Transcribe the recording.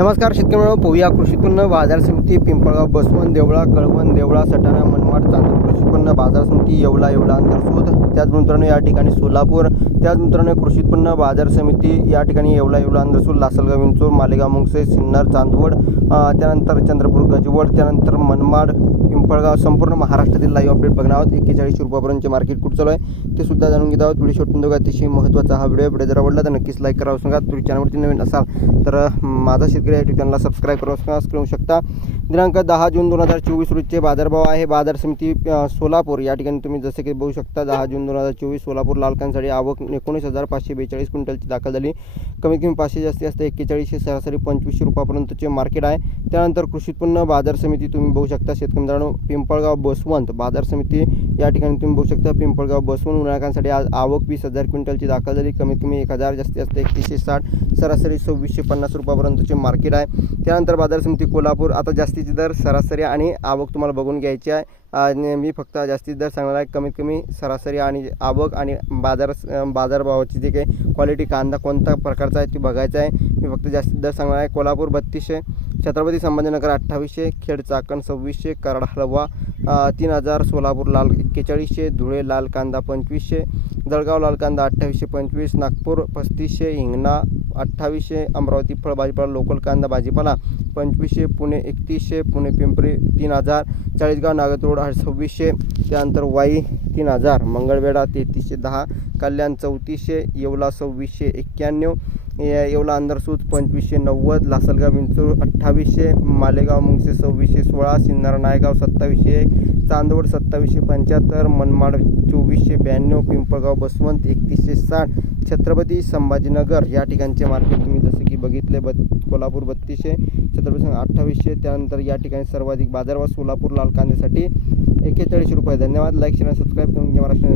नमस्कार शेतकरी मित्रांनो पोया कृषी उत्पन्न बाजार समिती पिंपळगाव बसवण देवळा कळवण देवळा सटाणा मनमाड चांदूर कृषी उत्पन्न बाजार समिती येवला येवला शोध. त्याच मित्रांनो या ठिकाणी सोलापूर त्याच मित्रांनो कृषी उत्पन्न बाजार समिती या ठिकाणी येवला येवला अंतरसूद लासलगाव विंचूर मालेगाव मुंगसे सिन्नर चांदवड त्यानंतर चंद्रपूर गजवड त्यानंतर मनमाड पिंपळगाव संपूर्ण महाराष्ट्रातील लाईव्ह अपडेट बघणार आहोत. एक्केचाळीस रुपयापर्यंतचे मार्केट कुठं चालू आहे ते सुद्धा जाणून घेत आहोत. व्हिडिओ शेवटून बघा अतिशय महत्त्वाचा हा व्हिडिओ व्हिडिओ जर आवडला तर नक्कीच लाईक करावं सांगा तुम्ही चॅनलवरती नवीन असाल तर माझा शेतकरी या ठिकाणला सबस्क्राईब करा करू शकता. दिनांक दहा जून दोन हजार चोवीस रोजचे बाजारभाव आहे. बाजार समिती सोलापूर. या ठिकाणी तुम्ही जसे की बघू शकता दहा जून दोन हजार चोवीस सोलापूर लालकांसाठी आवक एकोणीस हजार पाचशे बेचाळीस क्विंटलची दाखल झाली. कमीत कमी पाचशे जास्ती जास्त एक्केचाळीसशे सरासरी पंचवीसशे रुपयापर्यंतचे मार्केट आहे. त्यानंतर कृषी उत्पन्न बाजार समिती तुम्ही बघू शकता. शेतकरी मित्रांनो पिंपळगाव बसवंत बाजार समिती या ठिकाणी तुम्ही बघू शकता. पिंपळगाव बसवंत उन्हाळ्यासाठी आज आवक वीस हजार क्विंटलची दाखल झाली. कमीत कमी एक हजार जास्तीत जास्त एकतीसशे साठ सरासरी सव्वीसशे पन्नास रुपयापर्यंतचे मार्केट आहे. त्यानंतर बाजार समिती कोल्हापूर. आता जास्त जास्तीचे दर सरासरी आणि आवक तुम्हाला बघून घ्यायची आहे. आणि मी फक्त जास्तीत दर सांगणार आहे कमीत कमी सरासरी आणि आवक आणि बाजार बाजारभावाची जे काही क्वालिटी कांदा कोणत्या प्रकारचा आहे ती बघायचं आहे. मी फक्त जास्तीत दर सांगणार आहे कोल्हापूर बत्तीसशे छत्रपती संभाजीनगर अठ्ठावीसशे खेड चाकण सव्वीसशे कराड हलवा तीन हजार सोलापूर लाल एक्केचाळीसशे धुळे लाल कांदा पंचवीसशे जळगाव लाल कांदा अठ्ठावीसशे पंचवीस नागपूर पस्तीसशे हिंगणा अठ्ठावीसशे अमरावती फळ भाजीपाला लोकल कांदा भाजीपाला पंचवीसशे पुणे एकतीसशे पुणे पिंपरी तीन हजार चाळीसगाव नागतरोड रोड सव्वीसशे त्यानंतर वाई तीन हजार मंगळवेढा तेहतीसशे दहा कल्याण चौतीसशे येवला सव्वीसशे एक्क्याण्णव येवला अंदरसूत पंचवीसशे नव्वद लासलगाव विंचूर अठ्ठावीसशे मालेगाव मुंगसे सव्वीसशे सोळा सिन्नर नायगाव सत्तावीसशे एक चांदवड सत्तावीसशे पंच्याहत्तर मनमाड चोवीसशे ब्याण्णव पिंपळगाव बसवंत एकतीसशे साठ छत्रपती संभाजीनगर. या ठिकाणचे मार्केट तुम्ही जसे की बघितले बत कोल्हापूर बत्तीसशे छत्रपती अठ्ठावीसशे त्यानंतर या ठिकाणी सर्वाधिक बाजारभाव सोलापूर लाल कांद्यासाठी एक्केचाळीस रुपये. धन्यवाद. लाईक शेअर सबस्क्राईब करून घ्या. महाराष्ट्र